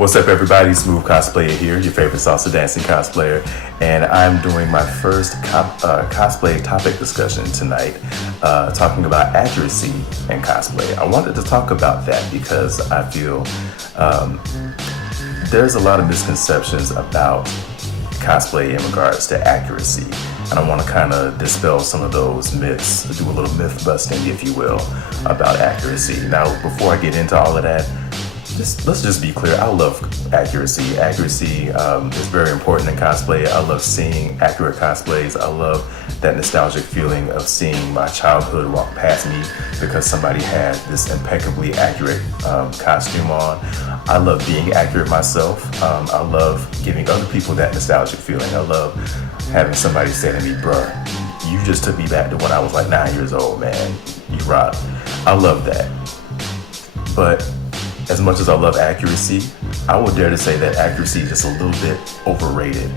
What's up, everybody? Smooth Cosplayer here, your favorite salsa dancing cosplayer, and I'm doing my first cosplay topic discussion tonight, talking about accuracy in cosplay. I wanted to talk about that because I feel there's a lot of misconceptions about cosplay in regards to accuracy, and I want to kind of dispel some of those myths, do a little myth busting, if you will, about accuracy. Now, before I get into all of that, let's just be clear. I love accuracy. Accuracy is very important in cosplay. I love seeing accurate cosplays. I love that nostalgic feeling of seeing my childhood walk past me because somebody had this impeccably accurate costume on. I love being accurate myself. I love giving other people that nostalgic feeling. I love having somebody say to me, bruh, you just took me back to when I was like 9 years old, man. You rock. I love that. But as much as I love accuracy, I would dare to say that accuracy is just a little bit overrated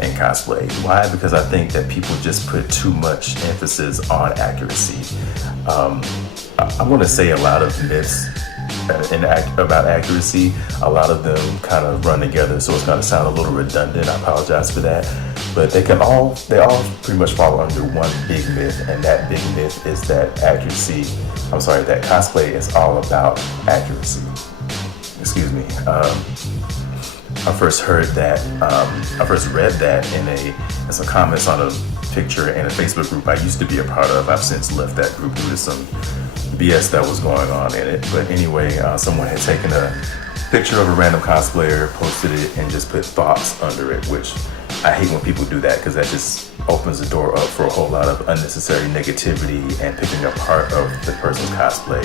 in cosplay. Why? Because I think that people just put too much emphasis on accuracy. I want to say a lot of myths about accuracy, a lot of them kind of run together, so it's going to sound a little redundant. I apologize for that. But they all pretty much fall under one big myth, and that big myth is that that cosplay is all about accuracy. Excuse me. I first read that in some comments on a picture in a Facebook group I used to be a part of. I've since left that group due to some BS that was going on in it. But anyway, someone had taken a picture of a random cosplayer, posted it, and just put thoughts under it, which I hate when people do that because that just opens the door up for a whole lot of unnecessary negativity and picking apart of the person's cosplay,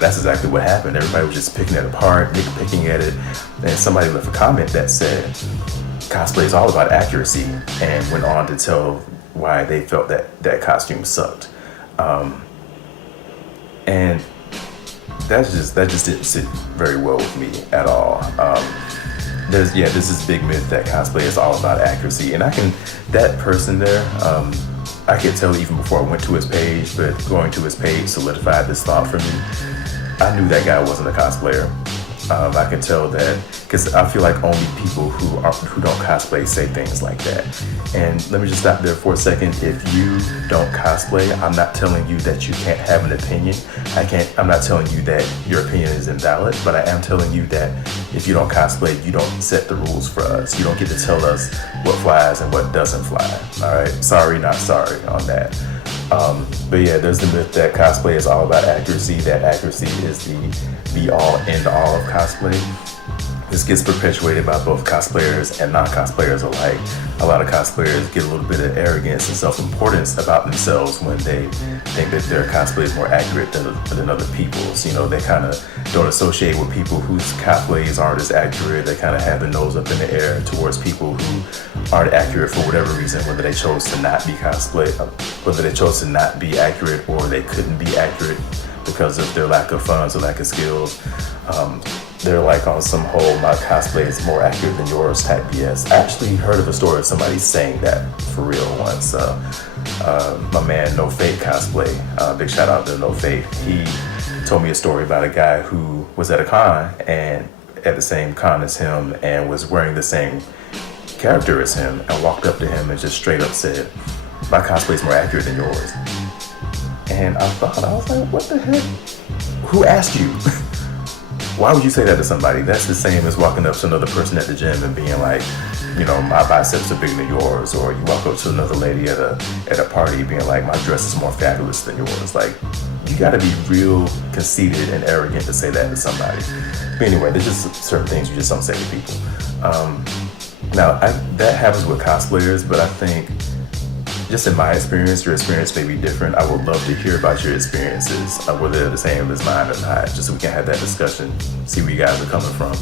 that's exactly what happened. Everybody was just picking it apart, picking at it, and somebody left a comment that said cosplay is all about accuracy and went on to tell why they felt that costume sucked. And that just didn't sit very well with me at all. There's this big myth that cosplay is all about accuracy, and that person there, I could tell even before I went to his page, but going to his page solidified this thought for me. I knew that guy wasn't a cosplayer. I could tell that because I feel like only people who don't cosplay say things like that. And let me just stop there for a second. If you don't cosplay, I'm not telling you that you can't have an opinion. I'm not telling you that your opinion is invalid, but I am telling you that if you don't cosplay, you don't set the rules for us. You don't get to tell us what flies and what doesn't fly. All right, sorry, not sorry on that. But yeah, there's the myth that cosplay is all about accuracy, that accuracy is the be-all, end-all of cosplay. This gets perpetuated by both cosplayers and non-cosplayers alike. A lot of cosplayers get a little bit of arrogance and self-importance about themselves when they think that their cosplay is more accurate than other people's. You know, they kind of don't associate with people whose cosplays aren't as accurate. They kind of have their nose up in the air towards people who aren't accurate for whatever reason, whether they chose to not be whether they chose to not be accurate or they couldn't be accurate because of their lack of funds or lack of skills. They're like on some whole, my cosplay is more accurate than yours type BS. I actually heard of a story of somebody saying that for real once. My man No Fate Cosplay, big shout out to No Fate. He told me a story about a guy who was at a con and at the same con as him and was wearing the same character as him and walked up to him and just straight up said, my cosplay is more accurate than yours. And I was like, what the heck? Who asked you? Why would you say that to somebody? That's the same as walking up to another person at the gym and being like, you know, my biceps are bigger than yours. Or you walk up to another lady at a party being like, my dress is more fabulous than yours. Like, you gotta be real conceited and arrogant to say that to somebody. But anyway, there's just certain things you just don't say to people. Now, that happens with cosplayers, but I think just in my experience, your experience may be different. I would love to hear about your experiences, whether they're the same as mine or not, just so we can have that discussion, see where you guys are coming from.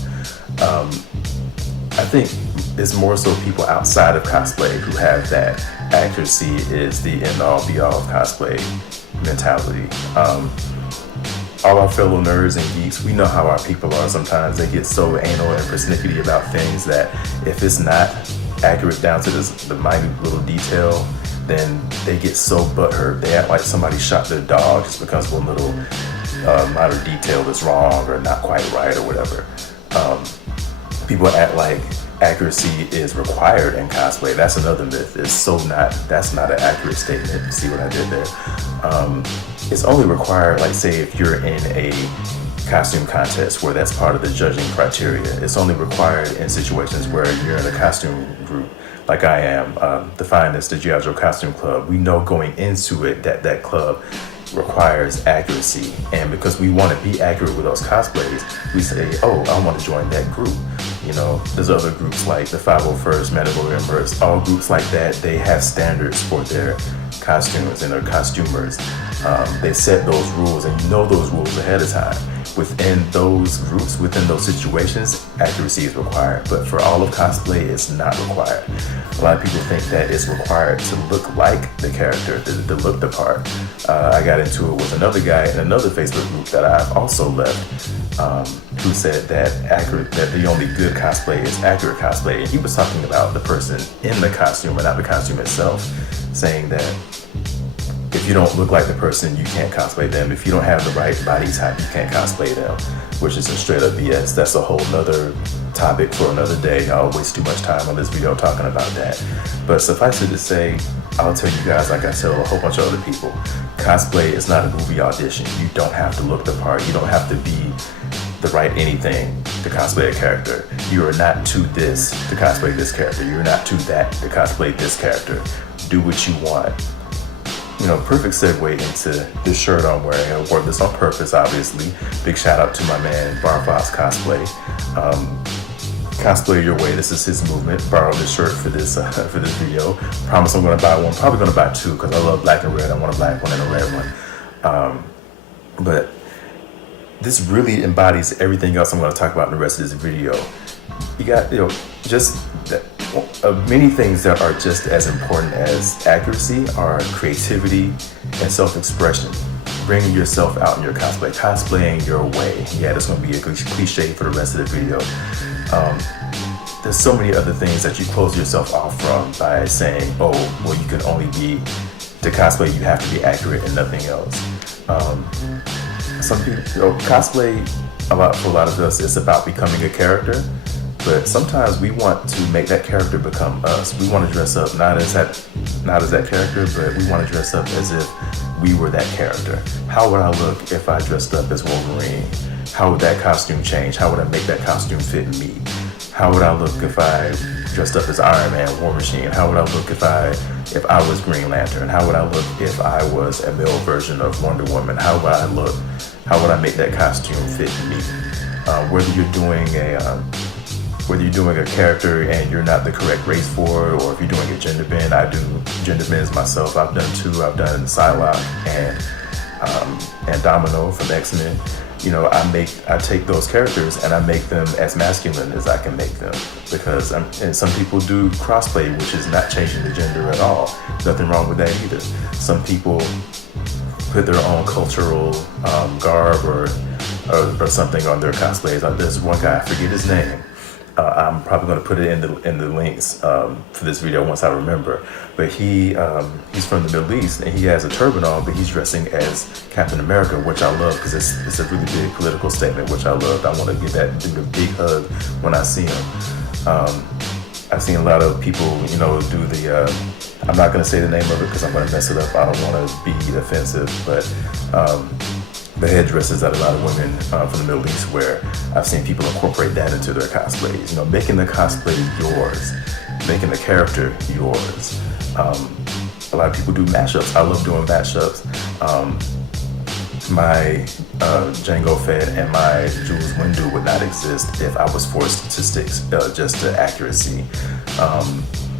I think it's more so people outside of cosplay who have that accuracy is the end-all, be-all of cosplay mentality. All our fellow nerds and geeks, we know how our people are sometimes. They get so anal and persnickety about things that if it's not accurate down to the minute little detail, then they get so butthurt. They act like somebody shot their dog just because one little minor detail is wrong or not quite right or whatever. People act like accuracy is required in cosplay. That's another myth. That's not an accurate statement. See what I did there? It's only required, like say if you're in a costume contest where that's part of the judging criteria. It's only required in situations where you're in a costume group like I am, the finest, the G.I. Joe Costume Club. We know going into it that that club requires accuracy, and because we want to be accurate with those cosplays, we say, oh, I want to join that group. You know, there's other groups like the 501st, Mandalorian Mercs, all groups like that. They have standards for their costumes and their costumers. They set those rules, and you know those rules ahead of time. Within those groups, within those situations, accuracy is required. But for all of cosplay, it's not required. A lot of people think that it's required to look like the character, to look the part. I got into it with another guy in another Facebook group that I've also left, who said that the only good cosplay is accurate cosplay. And he was talking about the person in the costume and not the costume itself, saying that if you don't look like the person, you can't cosplay them. If you don't have the right body type, you can't cosplay them, which is a straight up BS. That's a whole nother topic for another day. I'll waste too much time on this video talking about that. But suffice it to say, I'll tell you guys, like I tell a whole bunch of other people, cosplay is not a movie audition. You don't have to look the part. You don't have to be the right anything to cosplay a character. You are not to this to cosplay this character. You're not to that to cosplay this character. Do what you want. You know, perfect segue into this shirt I'm wearing. I wore this on purpose, obviously. Big shout out to my man, BarrFoxx Cosplay. Cosplay your way. This is his movement. Borrowed this shirt for this video. Promise I'm gonna buy one. Probably gonna buy two because I love black and red. I want a black one and a red one. But this really embodies everything else I'm gonna talk about in the rest of this video. You got, just many things that are just as important as accuracy are creativity and self-expression. Bringing yourself out in your cosplay, cosplaying your way. Yeah, that's going to be a cliche for the rest of the video. There's so many other things that you close yourself off from by saying, oh, well, you can only be, to cosplay, you have to be accurate and nothing else. Some people, cosplay, for a lot of us, it's about becoming a character. But sometimes we want to make that character become us. We want to dress up not as that character, but we want to dress up as if we were that character. How would I look if I dressed up as Wolverine? How would that costume change? How would I make that costume fit me? How would I look if I dressed up as Iron Man, War Machine? How would I look if I was Green Lantern? How would I look if I was a male version of Wonder Woman? How would I look? How would I make that costume fit me? Whether you're doing a character and you're not the correct race for it, or if you're doing a gender bend. I do gender bends myself. I've done two. I've done Psylocke and Domino from X-Men. You know, I take those characters and I make them as masculine as I can make them, because and some people do crossplay, which is not changing the gender at all. Nothing wrong with that either. Some people put their own cultural garb or something on their cosplays. There's one guy, I forget his name. I'm probably going to put it in the links for this video once I remember. But he's from the Middle East and he has a turban on, but he's dressing as Captain America, which I love because it's a really big political statement, which I loved. I want to give that dude a big hug when I see him. I've seen a lot of people, do the. I'm not going to say the name of it because I'm going to mess it up. I don't want to be offensive, but. The headdresses that a lot of women from the Middle East wear, I've seen people incorporate that into their cosplays. Making the cosplay yours, making the character yours. A lot of people do mashups. I love doing mashups. My Django Fett and my Jules Windu would not exist if I was forced to stick just to accuracy.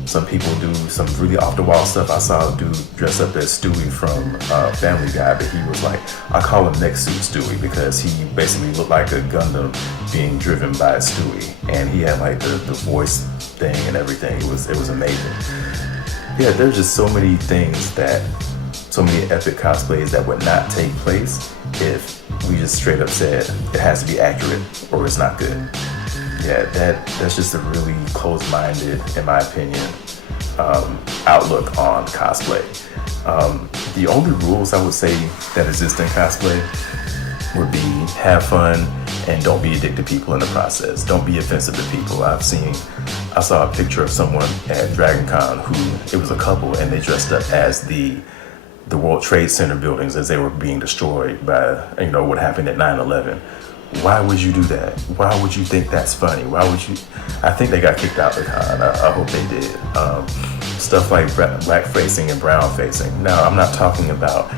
Some people do some really off-the-wall stuff. I saw a dude dress up as Stewie from Family Guy, but he was like, I call him Neck Suit Stewie because he basically looked like a Gundam being driven by Stewie, and he had like the voice thing and everything. It was amazing. Yeah, there's just so many epic cosplays that would not take place if we just straight up said it has to be accurate or it's not good. Yeah, that's just a really closed-minded, in my opinion, outlook on cosplay. The only rules I would say that exist in cosplay would be have fun and don't be a dick to people in the process. Don't be offensive to people. I saw a picture of someone at Dragon Con who, it was a couple, and they dressed up as the World Trade Center buildings as they were being destroyed by, what happened at 9/11. Why would you do that? Why would you think that's funny? Why would you? I think they got kicked out of the con. I hope they did. Stuff like black facing and brown facing. Now, I'm not talking about,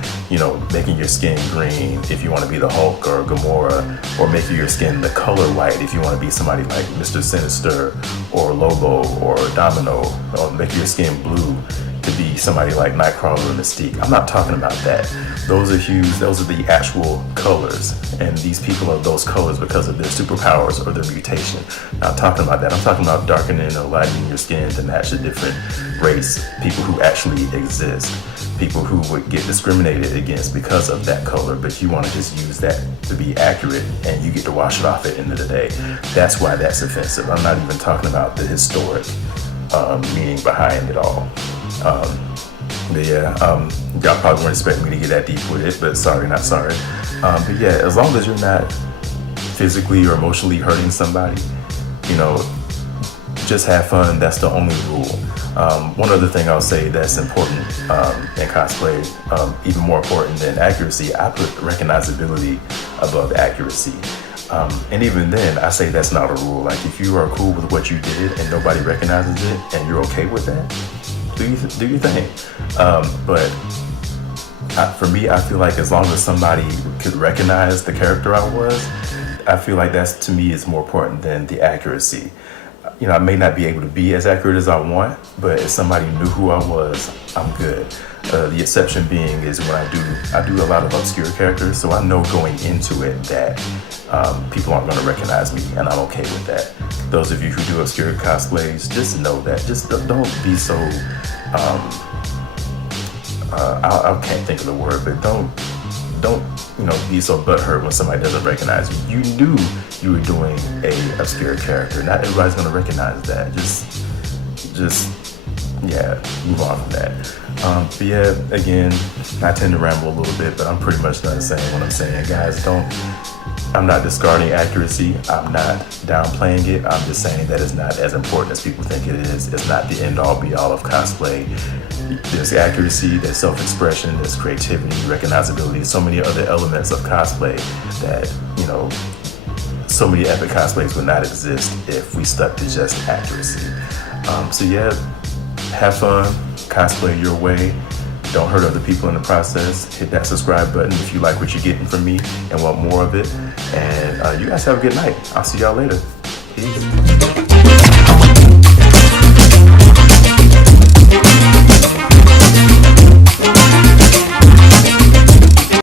making your skin green if you want to be the Hulk or Gamora, or making your skin the color white if you want to be somebody like Mr. Sinister or Lobo or Domino, or making your skin blue to be somebody like Nightcrawler or Mystique. I'm not talking about that. Those are hues, those are the actual colors, and these people are those colors because of their superpowers or their mutation. Not talking about that. I'm talking about darkening or lightening your skin to match a different race, people who actually exist, people who would get discriminated against because of that color, but you want to just use that to be accurate and you get to wash it off at the end of the day. That's why that's offensive. I'm not even talking about the historic meaning behind it all. But yeah, y'all probably weren't expecting me to get that deep with it, but sorry, not sorry. But yeah, as long as you're not physically or emotionally hurting somebody, just have fun. That's the only rule. One other thing I'll say that's important in cosplay, even more important than accuracy, I put recognizability above accuracy. And even then, I say that's not a rule. Like, if you are cool with what you did and nobody recognizes it and you're okay with that, do your thing. But for me, I feel like as long as somebody could recognize the character I was, I feel like that's, to me, is more important than the accuracy. I may not be able to be as accurate as I want, but if somebody knew who I was, I'm good. The exception being is when I do a lot of obscure characters, so I know going into it that people aren't going to recognize me, and I'm okay with that. Those of you who do obscure cosplays, just know that. Just don't be so, I can't think of the word, but don't be so butthurt when somebody doesn't recognize you. You knew you were doing a obscure character. Not everybody's going to recognize that. Just move on from that. But yeah, again, I tend to ramble a little bit, but I'm pretty much done saying what I'm saying. Guys, I'm not discarding accuracy. I'm not downplaying it. I'm just saying that it's not as important as people think it is. It's not the end-all, be-all of cosplay. There's accuracy, there's self-expression, there's creativity, recognizability, so many other elements of cosplay that, so many epic cosplays would not exist if we stuck to just accuracy. So yeah, have fun, cosplay your way. Don't hurt other people in the process. Hit that subscribe button if you like what you're getting from me and want more of it. And you guys have a good night. I'll see y'all later. Peace.